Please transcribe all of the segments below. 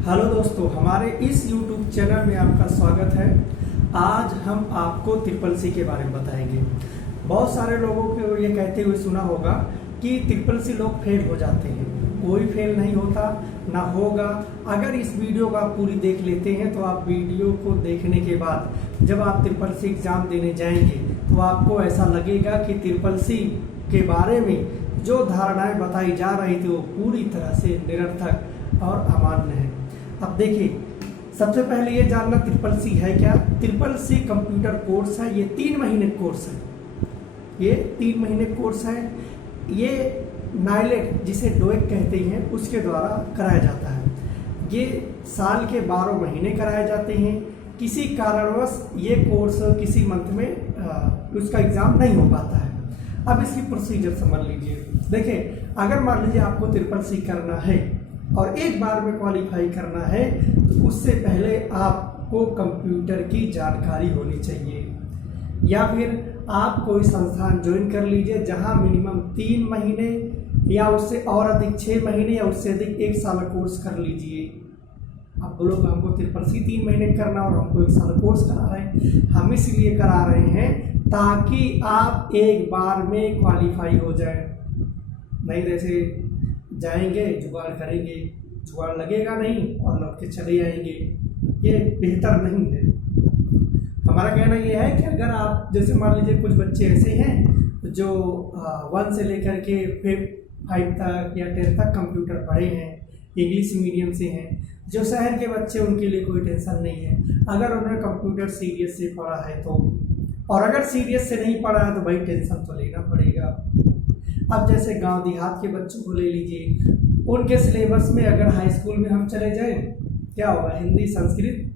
Hello दोस्तों, हमारे इस YouTube चैनल में आपका स्वागत है। आज हम आपको ट्रिपल सी के बारे में बताएंगे। बहुत सारे लोगों को ये कहते हुए सुना होगा कि ट्रिपल सी लोग फेल हो जाते हैं। कोई फेल नहीं होता, ना होगा। अगर इस वीडियो को आप पूरी देख लेते हैं तो आप वीडियो को देखने के बाद जब आप ट्रिपल सी एग्ज़ाम देने जाएंगे तो आपको ऐसा लगेगा कि ट्रिपल सी के बारे में जो धारणाएँ बताई जा रही थी वो पूरी तरह से निरर्थक और अमान्य है। अब देखिए, सबसे पहले ये जानना ट्रिपल सी है क्या। ट्रिपल सी कंप्यूटर कोर्स है। ये 3 महीने कोर्स है। ये 3 महीने कोर्स है। ये नाइलेट जिसे डोएक कहते हैं उसके द्वारा कराया जाता है। ये साल के 12 महीने कराए जाते हैं। किसी कारणवश ये कोर्स किसी मंथ में उसका एग्ज़ाम नहीं हो पाता है। अब इसकी प्रोसीजर समझ लीजिए। देखिए, अगर मान लीजिए आपको ट्रिपल सी करना है और एक बार में क्वालिफाई करना है तो उससे पहले आपको कंप्यूटर की जानकारी होनी चाहिए, या फिर आप कोई संस्थान ज्वाइन कर लीजिए जहां मिनिमम 3 महीने या उससे और अधिक 6 महीने या उससे अधिक 1 साल कोर्स कर लीजिए। आप बोलोगे हमको ट्रिपल सी 3 महीने करना और हमको 1 साल कोर्स करा रहे हैं। हम इसलिए करा रहे हैं ताकि आप एक बार में क्वालिफाई हो जाए। नहीं जैसे जाएंगे, जुगाड़ करेंगे, जुगाड़ लगेगा नहीं और लौट के चले आएंगे, ये बेहतर नहीं है। हमारा कहना ये है कि अगर आप जैसे मान लीजिए कुछ बच्चे ऐसे हैं जो 1 से लेकर के 5 तक या 10 तक कंप्यूटर पढ़े हैं, इंग्लिश मीडियम से हैं, जो शहर के बच्चे उनके लिए कोई टेंशन नहीं है अगर उन्होंने कंप्यूटर सीरियस से पढ़ा है तो। और अगर सीरियस से नहीं पढ़ा है तो भाई टेंशन तो लेना पड़ेगा। अब जैसे गांव देहात के बच्चों को ले लीजिए, उनके सिलेबस में अगर हाई स्कूल में हम चले जाएं, क्या होगा? हिंदी, संस्कृत,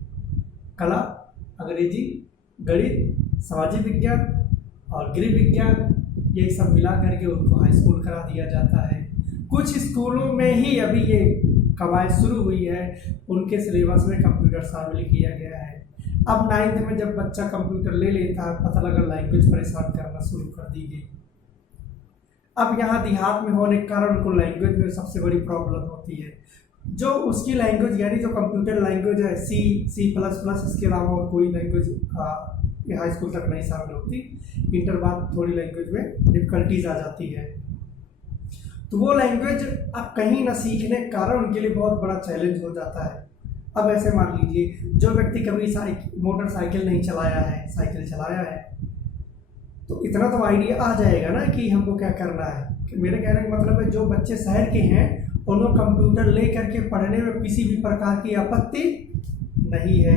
कला, अंग्रेजी, गणित, सामाजिक विज्ञान और गृह विज्ञान, ये सब मिला करके उनको हाई स्कूल करा दिया जाता है। कुछ स्कूलों में ही अभी ये कवायद शुरू हुई है, उनके सिलेबस में कंप्यूटर शामिल किया गया है। अब 9th में जब बच्चा कंप्यूटर ले लेता है, पता लगा लैंग्वेज परेशान करना शुरू कर दी गई। अब यहाँ देहात में होने के कारण उनको लैंग्वेज में सबसे बड़ी प्रॉब्लम होती है। जो उसकी लैंग्वेज यानी जो कंप्यूटर लैंग्वेज है C++, इसके अलावा और कोई लैंग्वेज हाई स्कूल तक नहीं शामिल होती। इंटर बाद थोड़ी लैंग्वेज में डिफिकल्टीज आ जाती है, तो वो लैंग्वेज अब कहीं ना सीखने के कारण उनके लिए बहुत बड़ा चैलेंज हो जाता है। अब ऐसे मान लीजिए जो व्यक्ति कभी मोटरसाइकिल नहीं चलाया है, साइकिल चलाया है, तो इतना तो आइडिया आ जाएगा ना कि हमको क्या करना है। कि मेरे कहने का मतलब है जो बच्चे शहर के हैं उनको कंप्यूटर ले करके पढ़ने में किसी भी प्रकार की आपत्ति नहीं है।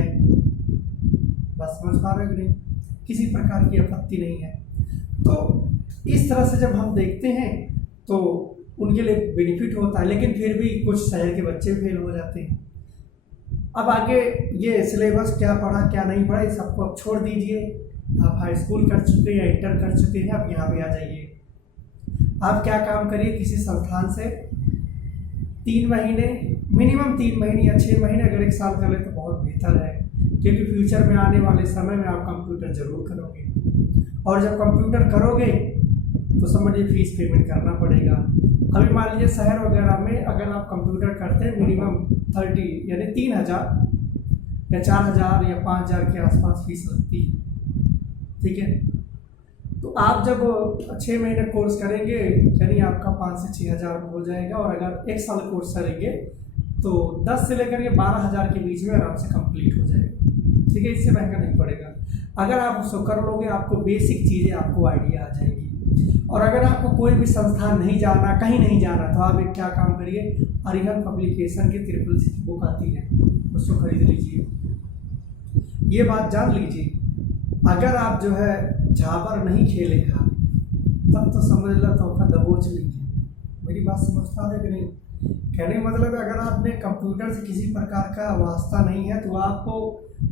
बस समझ पा रहे हो कि नहीं? किसी प्रकार की आपत्ति नहीं है। तो इस तरह से जब हम देखते हैं तो उनके लिए बेनिफिट होता है, लेकिन फिर भी कुछ शहर के बच्चे फेल हो जाते हैं। अब आगे ये सिलेबस क्या पढ़ा क्या नहीं पढ़ा इस सबको अब छोड़ दीजिए। आप हाई स्कूल कर चुके हैं या इंटर कर चुके हैं, अब यहाँ पे आ जाइए। आप क्या काम करिए, किसी संस्थान से 3 महीने, मिनिमम 3 महीने या 6 महीने, अगर 1 साल कर ले तो बहुत बेहतर है, क्योंकि फ्यूचर में आने वाले समय में आप कंप्यूटर जरूर करोगे। और जब कंप्यूटर करोगे तो समझिए फीस पेमेंट करना पड़ेगा। अभी मान लीजिए शहर वगैरह में अगर आप कंप्यूटर करते हैं मिनिमम 30 यानी 3000 या 4000 या 5000 के आसपास फीस लगती है। ठीक है, तो आप जब 6 महीने कोर्स करेंगे यानी आपका 5 से 6 हज़ार हो जाएगा, और अगर 1 साल कोर्स करेंगे तो 10 से लेकर के 12,000 के बीच में आराम से कंप्लीट हो जाएगा। ठीक है, इससे महंगा नहीं पड़ेगा। अगर आप उसको कर लोगे आपको बेसिक चीज़ें आपको आइडिया आ जाएगी। और अगर आपको कोई भी संस्थान नहीं जाना, कहीं नहीं जाना, तो आप एक क्या काम करिए, अरिहंत पब्लिकेशन की ट्रिपल सी की बुक आती है, उसको खरीद लीजिए। ये बात जान लीजिए, अगर आप जो है झापर नहीं खेलेगा तब तो समझ लो तो का दबोच लीजिए। मेरी बात समझ पा रहे कि नहीं? कहने का मतलब है अगर आपने कंप्यूटर से किसी प्रकार का वास्ता नहीं है तो आपको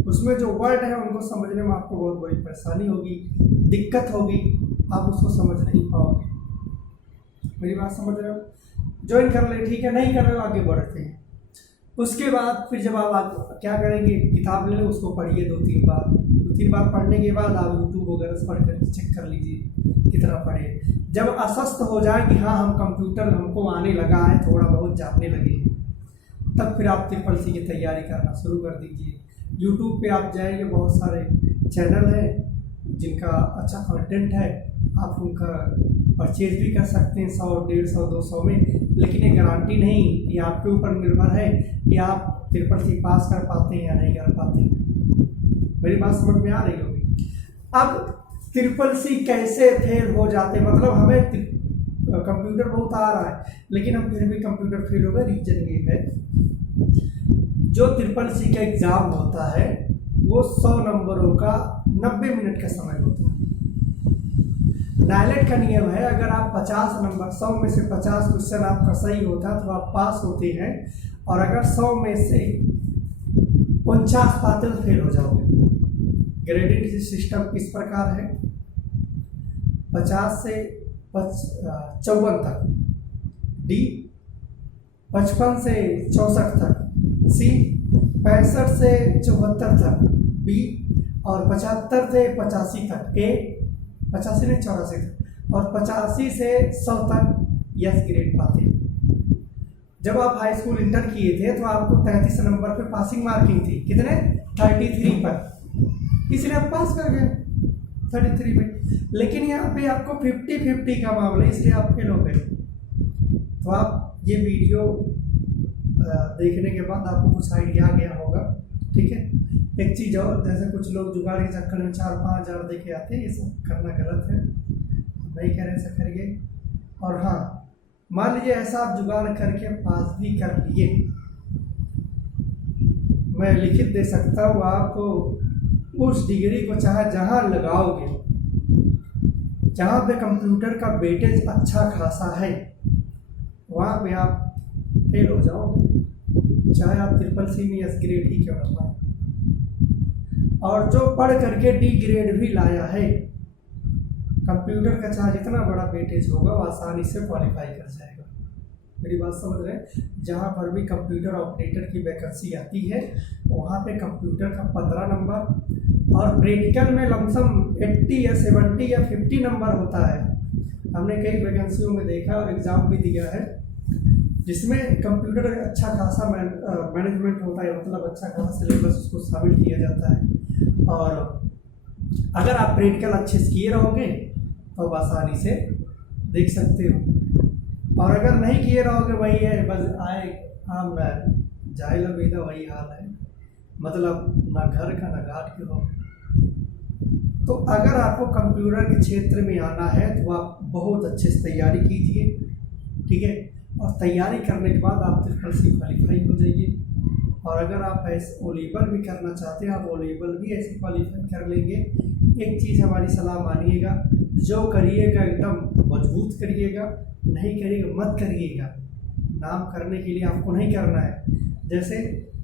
उसमें जो वर्ड है उनको समझने में आपको बहुत बड़ी परेशानी होगी, दिक्कत होगी, आप उसको समझ नहीं पाओगे। मेरी बात समझ रहे हो? ज्वाइन कर ले, ठीक है, नहीं कर रहे हो आगे बढ़ते हैं। उसके बाद फिर जब आप क्या करेंगे, किताब ले लो, उसको पढ़िए 2-3 बार। 2-3 बार पढ़ने के बाद आप यूट्यूब वगैरह से पढ़ कर चेक कर लीजिए कितना पढ़े। जब आश्वस्त हो जाए कि हाँ हम कंप्यूटर हमको आने लगा है, थोड़ा बहुत जानने लगे, तब फिर आप ट्रिपल सी की तैयारी करना शुरू कर दीजिए। यूट्यूब पे आप जाएंगे, बहुत सारे चैनल हैं जिनका अच्छा कंटेंट है, आप उनका परचेज भी कर सकते हैं 100, 150, 200 में। लेकिन ये गारंटी नहीं, ये आपके ऊपर निर्भर है कि आप ट्रिपल सी पास कर पाते हैं या नहीं कर पाते। मेरी बात समझ में आ रही होगी। अब ट्रिपल सी कैसे फेल हो जाते, मतलब हमें कंप्यूटर बहुत आ रहा है लेकिन हम फिर भी कंप्यूटर फेल हो गए। रीजन ये है, जो ट्रिपल सी का एग्ज़ाम होता है वो 100 नंबरों का 90 मिनट का समय होता है। नाइलेट का नियम है, अगर आप 50 नंबर 100 में से 50 क्वेश्चन आपका सही होता है तो आप पास होते हैं, और अगर 100 में से 49 पाते तो फेल हो जाओगे। ग्रेडिंग सिस्टम इस प्रकार है, 50 से 54 तक, डी 55 से 64 तक, सी 65 से 74 तक, बी और 75 से 85 तक, ए 85 नहीं 84 तक, और 85 से 100 तक यस ग्रेड पाते हैं। जब आप हाई स्कूल इंटर किए थे तो आपको 33 नंबर पे पासिंग मार्किंग थी, कितने 33 पर, इसलिए आप पास कर गए 33 पे। लेकिन यहाँ पे आपको 50-50 का मामला है, इसलिए आप फेल हो गए। तो आप ये वीडियो देखने के बाद आपको कुछ आइडिया आ गया होगा, ठीक है। एक चीज़ और, जैसे कुछ लोग जुगाड़ के चक्कर में 4-5 हज़ार दे के आते हैं, ये सब करना गलत है, नहीं करें, ऐसा करिए। और हाँ, मान लीजिए ऐसा आप जुगाड़ करके पास भी कर लिए, मैं लिखित दे सकता हूँ, आप उस डिग्री को चाहे जहाँ लगाओगे, जहाँ पे कंप्यूटर का वेटेज अच्छा खासा है, वहाँ पे आप फेल हो जाओगे, चाहे आप ट्रिपल सी में एस ग्रेड ही क्यों ना पाए। और जो पढ़ करके डी ग्रेड भी लाया है, कंप्यूटर का चाहे जितना बड़ा वेटेज होगा वो आसानी से क्वालिफाई कर जाएगा। मेरी बात समझ रहे हैं। जहाँ पर भी कंप्यूटर ऑपरेटर की वैकेंसी आती है वहाँ पे कंप्यूटर का 15 नंबर और प्रैक्टिकल में लमसम 80 या 70 या 50 नंबर होता है। हमने कई वैकेंसियों में देखा और एग्ज़ाम भी दिया है जिसमें कंप्यूटर अच्छा खासा मैनेजमेंट होता है, मतलब अच्छा खासा सिलेबस उसको शामिल किया जाता है। और अगर आप प्रैक्टिकल अच्छे से किए रहोगे तो आसानी से देख सकते हो, और अगर नहीं किए रहोगे वही है, बस आए आम जाए लबेदा, वही हाल है, मतलब ना घर का ना घाट के हो। तो अगर आपको कंप्यूटर के क्षेत्र में आना है तो आप बहुत अच्छे से तैयारी कीजिए, ठीक है। और तैयारी करने के बाद आप ट्रिपल सी क्वालिफाई हो जाइए। और अगर आप ऐसे ओ लेवल भी करना चाहते हैं, आप ओ लेवल भी ऐसे क्वालिफाई कर लेंगे। एक चीज़ हमारी सलाह मानिएगा, जो करिएगा एकदम मजबूत करिएगा, नहीं करिएगा मत करिएगा। नाम करने के लिए आपको नहीं करना है। जैसे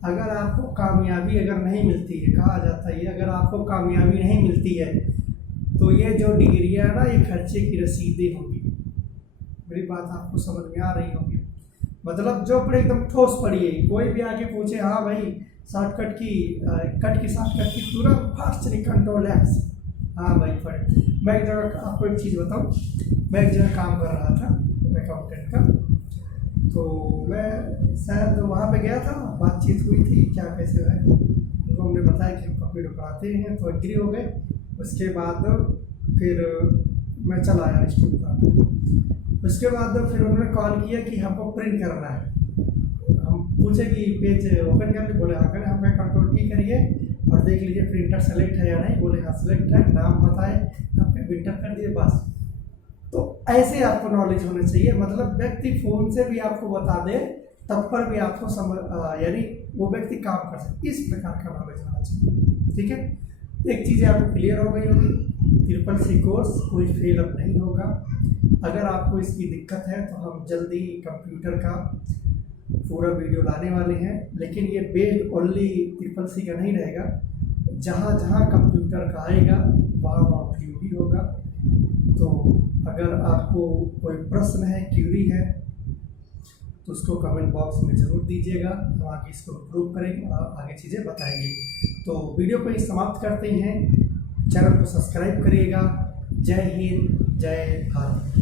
अगर आपको कामयाबी अगर नहीं मिलती है, कहा जाता है अगर आपको कामयाबी नहीं मिलती है तो ये जो डिग्रियाँ है ना, ये खर्चे की रसीदें होंगी। मेरी बात आपको समझ में आ रही होगी। मतलब जो पढ़े एकदम ठोस पढ़िए, कोई भी आके पूछे हाँ भाई शॉर्टकट की शॉर्टकट की तुरंत फास्ट चलिए कंट्रोल एक्स, हाँ भाई पढ़े। मैं एक जगह आपको एक चीज़ बताऊँ, मैं एक जगह काम कर रहा था अकाउंटेंट का, तो मैं शायद वहाँ पे गया था, बातचीत हुई थी क्या कैसे है, तो हमने बताया कि हम कंप्यूटर पढ़ाते हैं, तो एग्री हो गए। उसके बाद फिर मैं चला आया इंस्टीट्यूट का। उसके बाद फिर उन्होंने कॉल किया कि हमको प्रिंट करना है। हम पूछे कि पेज ओपन कर ले, बोले हाँ करें। हमें कंट्रोल पी करिए और देख लीजिए प्रिंटर सेलेक्ट है या नहीं, बोले हाँ सेलेक्ट है, नाम बताए, आपने प्रिंटर कर दिए बस। तो ऐसे आपको नॉलेज होना चाहिए, मतलब व्यक्ति फ़ोन से भी आपको बता दे तब पर भी आपको समझ यानी वो व्यक्ति काम कर सकते, इस प्रकार का नॉलेज होना चाहिए, ठीक है। एक चीज़ें आपको क्लियर हो गई होगी, ट्रिपल सी कोर्स कोई फेल अब नहीं होगा। अगर आपको इसकी दिक्कत है तो हम जल्दी कंप्यूटर का पूरा वीडियो लाने वाले हैं, लेकिन ये बेस्ड ओनली ट्रिपल सी का नहीं रहेगा, जहाँ जहाँ कंप्यूटर का आएगा वहाँ वहाँ व्यू भी होगा। तो अगर आपको कोई प्रश्न है, क्यूरी है, तो उसको कमेंट बॉक्स में ज़रूर दीजिएगा, हम आगे इसको इम्प्रूव करेंगे और आगे चीज़ें बताएंगे। तो वीडियो को ही समाप्त करते हैं, चैनल को सब्सक्राइब करिएगा। जय हिंद, जय भारत।